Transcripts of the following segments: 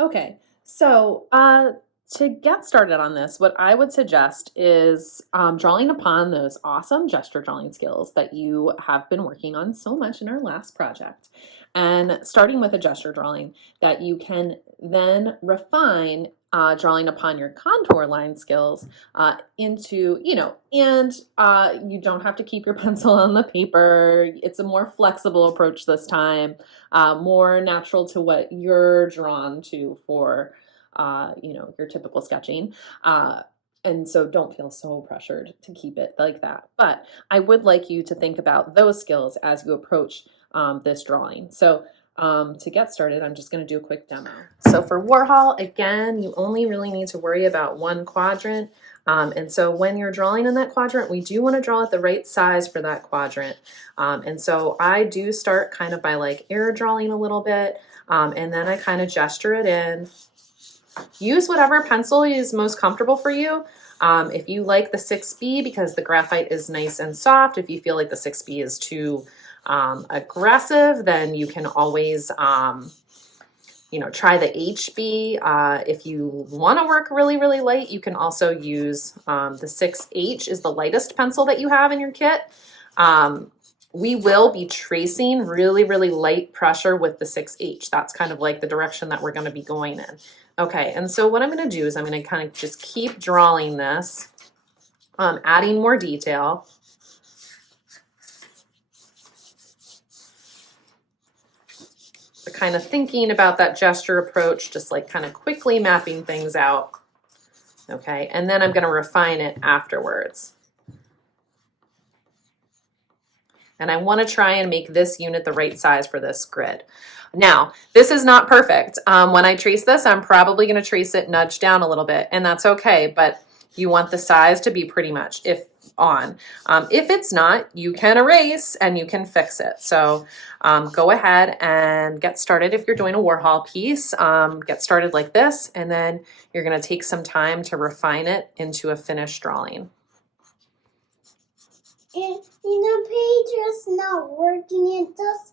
Okay, so to get started on this, what I would suggest is drawing upon those awesome gesture drawing skills that you have been working on so much in our last project, and starting with a gesture drawing that you can then refine. Drawing upon your contour line skills into, and you don't have to keep your pencil on the paper. It's a more flexible approach this time, more natural to what you're drawn to for, your typical sketching. And so don't feel so pressured to keep it like that. But I would like you to think about those skills as you approach this drawing. So to get started, I'm just going to do a quick demo. So for Warhol, again, you only really need to worry about one quadrant. And so when you're drawing in that quadrant, we do want to draw at the right size for that quadrant. And so I do start kind of by like air drawing a little bit, and then I kind of gesture it in. Use whatever pencil is most comfortable for you. If you like the 6B because the graphite is nice and soft, if you feel like the 6B is too aggressive, then you can always try the HB. If you want to work really, really light, you can also use the 6H is the lightest pencil that you have in your kit. We will be tracing really, really light pressure with the 6H. That's kind of like the direction that we're going to be going in. Okay, and so what I'm going to do is I'm going to kind of just keep drawing this, adding more detail. Kind of thinking about that gesture approach, just like kind of quickly mapping things out. Okay, and then I'm going to refine it afterwards. And I want to try and make this unit the right size for this grid. Now, this is not perfect. When I trace this, I'm probably going to trace it nudge down a little bit, and that's okay, but you want the size to be pretty much on. If it's not, you can erase and you can fix it. So go ahead and get started. If you're doing a Warhol piece, get started like this, and then you're going to take some time to refine it into a finished drawing. And the page is not working. It does.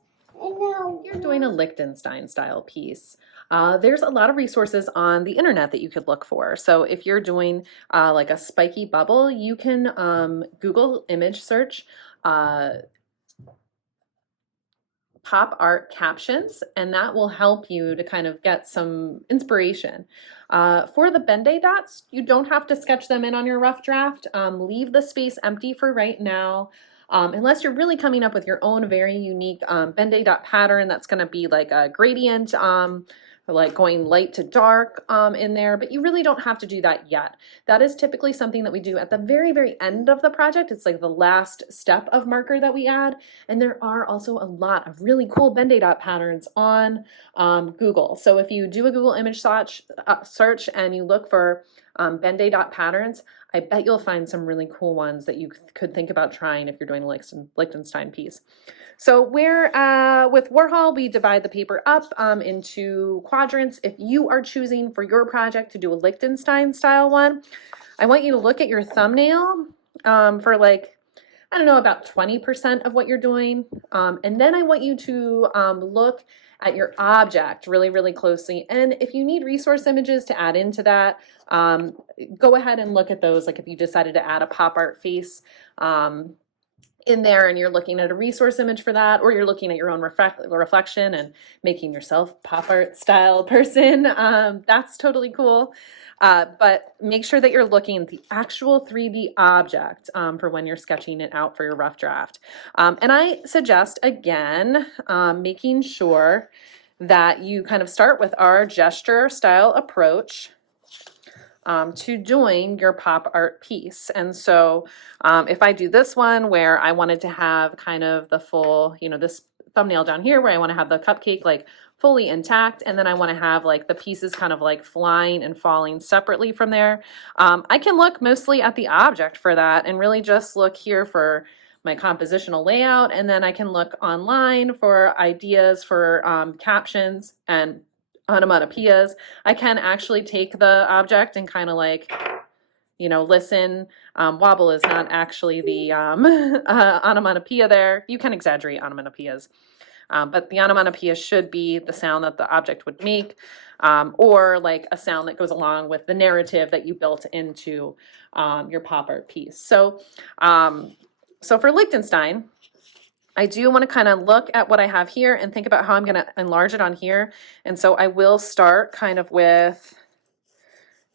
You're doing a Lichtenstein style piece. There's a lot of resources on the internet that you could look for. So if you're doing like a spiky bubble, you can Google image search pop art captions, and that will help you to kind of get some inspiration. For the Ben-Day dots, you don't have to sketch them in on your rough draft. Leave the space empty for right now. Unless you're really coming up with your own very unique Ben-Day dot pattern that's going to be like a gradient, like going light to dark in there, but you really don't have to do that yet. That is typically something that we do at the very, very end of the project. It's like the last step of marker that we add. And there are also a lot of really cool Ben-Day dot patterns on Google. So if you do a Google image search and you look for Ben-Day dot patterns, I bet you'll find some really cool ones that you could think about trying if you're doing a Lichtenstein piece. So with Warhol, we divide the paper up into quadrants. If you are choosing for your project to do a Lichtenstein style one, I want you to look at your thumbnail for like, I don't know, about 20% of what you're doing. And then I want you to look at your object really, really closely. And if you need resource images to add into that, go ahead and look at those. Like if you decided to add a pop art face in there and you're looking at a resource image for that, or you're looking at your own reflection and making yourself pop art style person, that's totally cool. But make sure that you're looking at the actual 3D object for when you're sketching it out for your rough draft. And I suggest, again, making sure that you kind of start with our gesture style approach to doing your pop art piece. And so if I do this one where I wanted to have kind of the full, this thumbnail down here where I want to have the cupcake like fully intact, and then I want to have like the pieces kind of like flying and falling separately from there, I can look mostly at the object for that and really just look here for my compositional layout, and then I can look online for ideas for captions and onomatopoeias. I can actually take the object and kind of like, listen. Wobble is not actually the onomatopoeia there. You can exaggerate onomatopoeias. But the onomatopoeia should be the sound that the object would make, or like a sound that goes along with the narrative that you built into your pop art piece. So, so for Liechtenstein, I do want to kind of look at what I have here and think about how I'm going to enlarge it on here. And so I will start kind of with,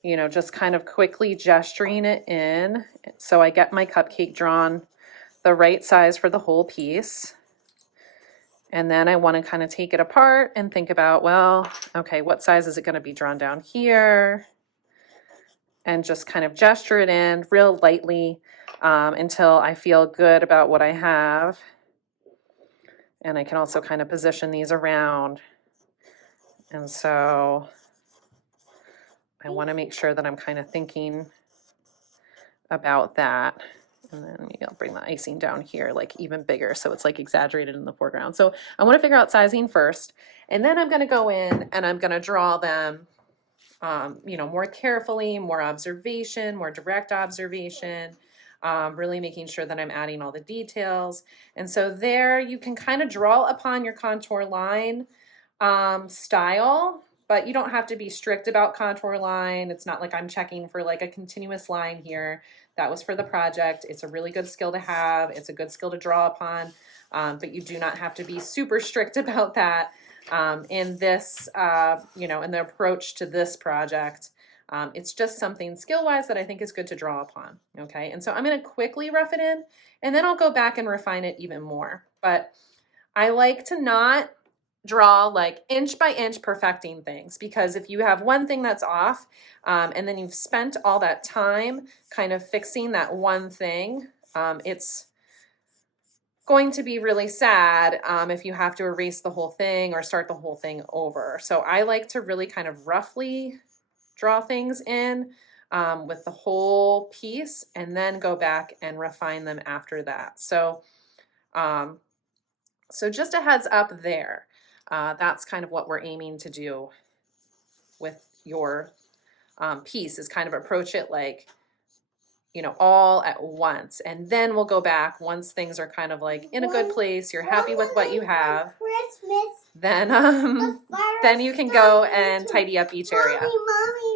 you know, just kind of quickly gesturing it in. So I get my cupcake drawn the right size for the whole piece. And then I want to kind of take it apart and think about, well, okay, what size is it going to be drawn down here? And just kind of gesture it in real lightly until I feel good about what I have. And I can also kind of position these around. And so I want to make sure that I'm kind of thinking about that. And then maybe I'll bring the icing down here like even bigger so it's like exaggerated in the foreground. So I want to figure out sizing first. And then I'm going to go in and I'm going to draw them, you know, more carefully, more observation, more direct observation. Really making sure that I'm adding all the details. And so there you can kind of draw upon your contour line style, but you don't have to be strict about contour line. It's not like I'm checking for like a continuous line here. That was for the project. It's a really good skill to have. It's a good skill to draw upon, but you do not have to be super strict about that in this, you know, in the approach to this project. It's just something skill-wise that I think is good to draw upon, okay? And so I'm going to quickly rough it in, and then I'll go back and refine it even more. But I like to not draw like inch by inch perfecting things, because if you have one thing that's off, and then you've spent all that time kind of fixing that one thing, it's going to be really sad if you have to erase the whole thing or start the whole thing over. So I like to really kind of roughly draw things in with the whole piece and then go back and refine them after that. So, so just a heads up there. That's kind of what we're aiming to do with your piece, is kind of approach it like, you know, all at once. And then we'll go back once things are kind of like in a good place, you're happy with what you have. Christmas. Then you can go and tidy up each area. Mommy,